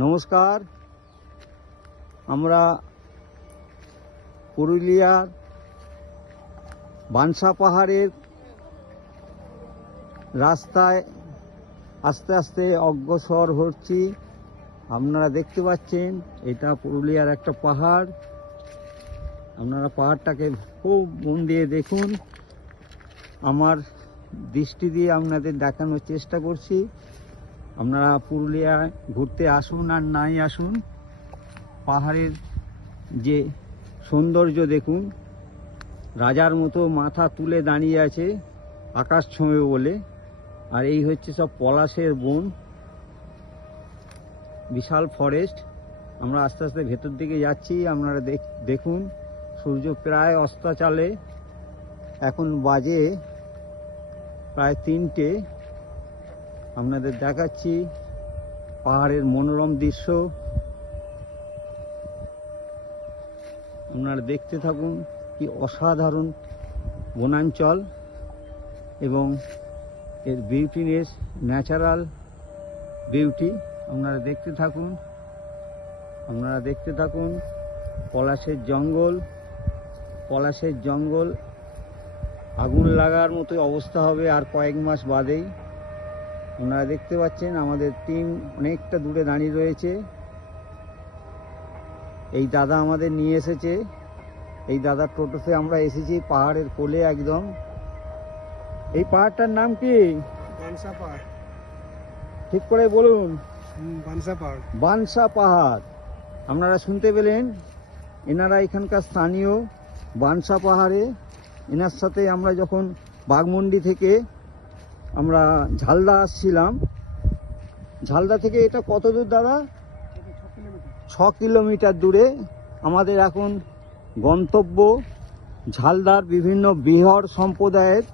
নমস্কার। আমরা পুরুলিয়ার বানসা পাহাড়ের রাস্তায় আস্তে আস্তে অগ্রসর হচ্ছি। আপনারা দেখতে পাচ্ছেন এটা পুরুলিয়ার একটা পাহাড়। আপনারা পাহাড়টাকে খুব মন দিয়ে দেখুন। আমার দৃষ্টি দিয়ে আপনাদের দেখানোর চেষ্টা করছি। আপনারা পুরুলিয়ায় ঘুরতে আসুন আর নাই আসুন, পাহাড়ের যে সৌন্দর্য দেখুন। রাজার মতো মাথা তুলে দাঁড়িয়ে আছে আকাশ ছোঁবে বলে। আর এই হচ্ছে সব পলাশের বন, বিশাল ফরেস্ট। আমরা আস্তে আস্তে ভেতর দিকে যাচ্ছি। আপনারা দেখুন সূর্য প্রায় অস্তাচলে, এখন বাজে প্রায় 3টে। আপনাদের দেখাচ্ছি পাহাড়ের মনোরম দৃশ্য। আপনারা দেখতে থাকুন কি অসাধারণ বনাঞ্চল এবং এর বিউটিনেস, ন্যাচারাল বিউটি। আপনারা দেখতে থাকুন পলাশের জঙ্গল আগুন লাগার মতো অবস্থা হবে আর কয়েক মাস বাদেই। আপনারা দেখতে পাচ্ছেন আমাদের টিম অনেকটা দূরে দাঁড়িয়ে রয়েছে। এই দাদা আমাদের নিয়ে এসেছে, এই দাদার টোটোতে আমরা এসেছি পাহাড়ের কোলে একদম। এই পাহাড়টার নাম কি? বানসা পাহাড়। ঠিক করে বলুন। বানসা পাহাড়। আপনারা শুনতে পেলেন, এনারা এখানকার স্থানীয় বানসা পাহাড়ে। এনার সাথে আমরা যখন বাঘমুন্ডি থেকে আমরা ঝালদা আসছিলাম, ঝালদা থেকে এটা কত দূর দাদা? 6 কিলোমিটার দূরে। আমাদের এখন গন্তব্য ঝালদার বিভিন্ন বিহর সম্প্রদায়ের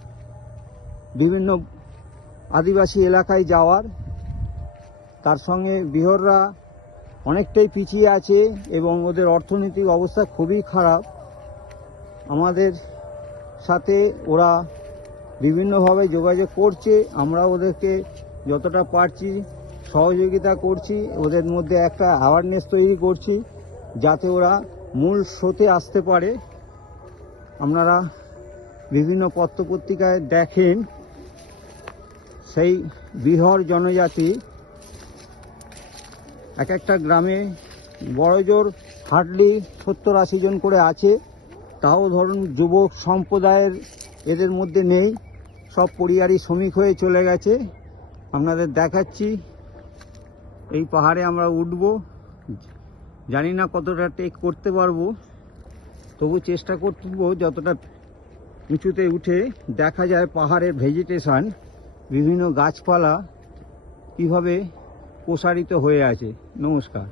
বিভিন্ন আদিবাসী এলাকায় যাওয়ার। তার সঙ্গে বিহররা অনেকটাই পিছিয়ে আছে এবং ওদের অর্থনৈতিক অবস্থা খুবই খারাপ। আমাদের সাথে ওরা বিভিন্নভাবে যোগাযোগ করছে, আমরা ওদেরকে যতটা পারছি সহযোগিতা করছি। ওদের মধ্যে একটা অ্যাওয়ারনেস তৈরি করছি যাতে ওরা মূল স্রোতে আসতে পারে। আপনারা বিভিন্ন পত্রপত্রিকায় দেখেন সেই বিহর জনজাতি এক একটা গ্রামে বড়জোর হার্ডলি 70-80 জন করে আছে। তাও ধরুন যুবক সম্প্রদায়ের এদের মধ্যে নেই, সব পরিযায়ী শ্রমিক হয়ে চলে গেছে। আপনাদের দেখাচ্ছি এই পাহাড়ে আমরা উঠব। জানি না কতটা টেক করতে পারবো, তবু চেষ্টা করব যতটা উঁচুতে উঠে দেখা যায় পাহাড়ের ভেজিটেশন, বিভিন্ন গাছপালা কিভাবে প্রসারিত হয়ে আছে। নমস্কার।